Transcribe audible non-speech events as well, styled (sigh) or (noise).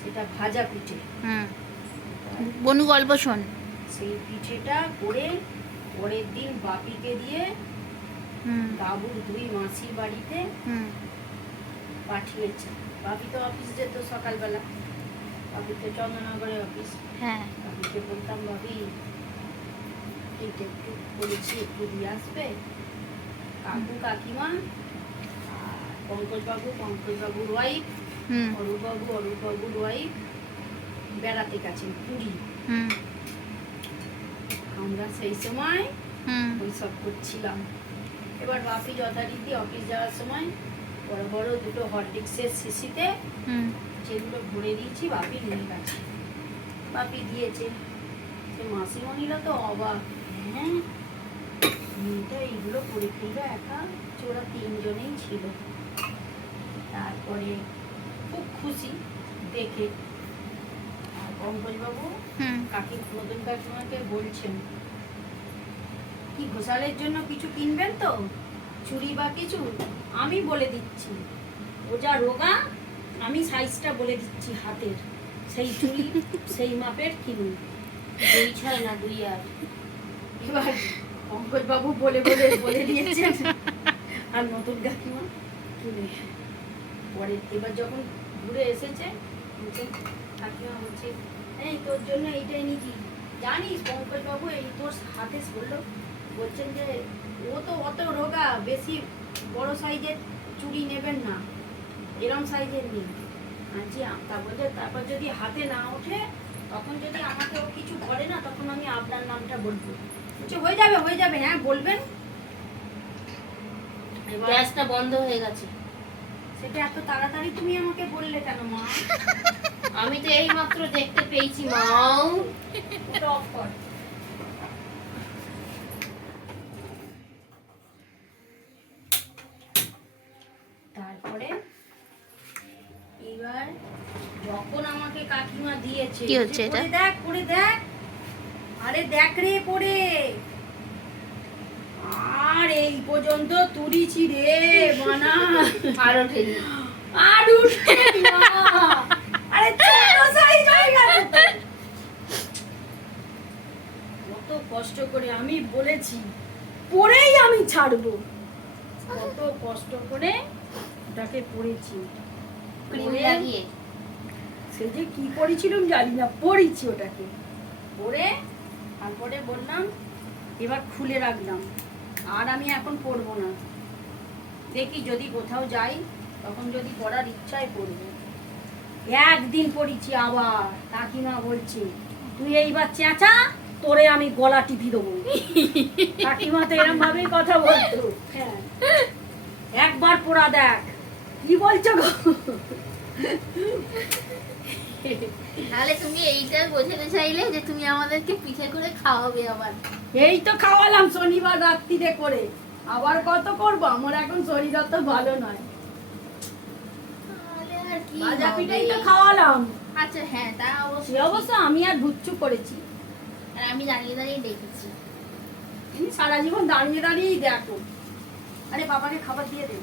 সেটা ভাজা পিঠে। বনু গল্প শোন। সেই পিঠেটা করে পরের দিন বাপিকে দিয়ে বাবুর দুই মাসির বাড়িতে পাঠিয়েছে। বাপি তো অফিস যেত সকালবেলা। বাপি তো চন্দ্রনগরে অফিস। হ্যাঁ। বাপিকে বলতাম ভাবি এইটা একটু করেছি একটু দিয়ে আসবে? কাকু কাকিমা পঙ্কজবাবু পঙ্কজবাবুর ওয়াইফ হুম। অরূপবাবু অরূপবাবুর ওয়াইফ বেড়াতে গেছেন পুরী। আমরা সেই সময় ওই সব করছিলাম। এবার বাপি যথারীতি অফিস যাওয়ার সময় বড় বড় দুটো হরলিক্সের শিশিতে যেগুলো ভরে দিয়েছি বাপি নিয়ে গেছে। বাপি দিয়েছে। সে মাসিমণিরা তো অবাক। হ্যাঁ মেয়েটা এইগুলো করে ফেলল একা? ওরা তিনজনেই ছিল। তারপরে খুব খুশি দেখে। পঙ্কজবাবু কাকি নতুন কাকিমাকে বলছেন কি ঘোষালের জন্য কিছু কিনবেন তো? চুড়ি বা কিছু? আমি বলে দিচ্ছি। ও যা রোগা আমি সাইজটা বলে দিচ্ছি হাতের। সেই চুড়ি সেই মাপের কিনুন। দুই ছয় না দুই আর। এবার পঙ্কজ বাবু বলে বলে বলে দিয়েছেন। আর নতুন কাকিমা কিনে পরে এবার যখন ঘুরে এসেছে কাকিমা বলছে, এই তোর জন্য এইটাই নিয়েছি জানিস পঙ্কজ বাবু এই তোর হাতে বলল বলছেন যে, ও তো অত রোগা, বেশি বড় সাইজের চুড়ি নেবেন না। এরম সাইজের নিন আনছি তারপর যে- তারপর যদি হাতে না ওঠে, তখন যদি আমাকে ও কিছু করে না, তখন আমি আপনার নামটা বলব। বলছে, হয়ে যাবে হয়ে যাবে হ্যাঁ বলবেন। গ্যাসটা বন্ধ হয়ে গেছে। সেটা এত তাড়াতাড়ি তুমি আমাকে বললে কেন মা? আমি তো এই মাত্র দেখতে পেয়েছি মাও। কর। তারপরে এবার যখন আমাকে কাকিমা দিয়েছে কি হচ্ছে এটা? দেখ পড়ে দেখ। আরে দেখ রে পড়ে। আর এই পর্যন্ত তুলিছি রে মানা। আর ওঠেনি। আর উঠবে আরে ছোট সাইজ হয়ে গেছে কত কষ্ট করে আমি বলেছি পরেই আমি ছাড়বো। কত কষ্ট করে ওটাকে পড়েছি সে যে কি করেছিলাম জানি না পড়েছি ওটাকে। পরে তারপরে বললাম এবার খুলে রাখলাম। আর আমি এখন পরবো না। দেখি যদি কোথাও যাই তখন যদি পড়ার ইচ্ছায় পড়ব একদিন পড়েছি আবার কাকিমা বলছে তুই এইবার চেঁচা তোরে আমি গলা টিপি দেবো। (laughs) কাকিমা তো এরম ভাবেই কথা বলতো। হ্যাঁ। একবার পড়া দেখ কি বলছো গো? তাহলে তুমি এইটা বোঝাতে চাইলে যে তুমি আমাদেরকে পিঠে করে খাওয়াবে আবার। এই তো খাওয়ালাম শনিবার রাত্রিরে করে। আবার কত করব? আমার এখন শরীর অত ভালো নয়। ভাজা পিঠাই তো খাওয়ালাম। আচ্ছা হ্যাঁ তা অবশ্যই। অবশ্য আমি আর ভুচ্ছু করেছি। আর আমি দাঁড়িয়ে দাঁড়িয়ে দেখেছি। তুমি সারা জীবন দাঁড়িয়ে দাঁড়িয়েই দেখো। আরে বাবাকে খাবার দিয়ে দে।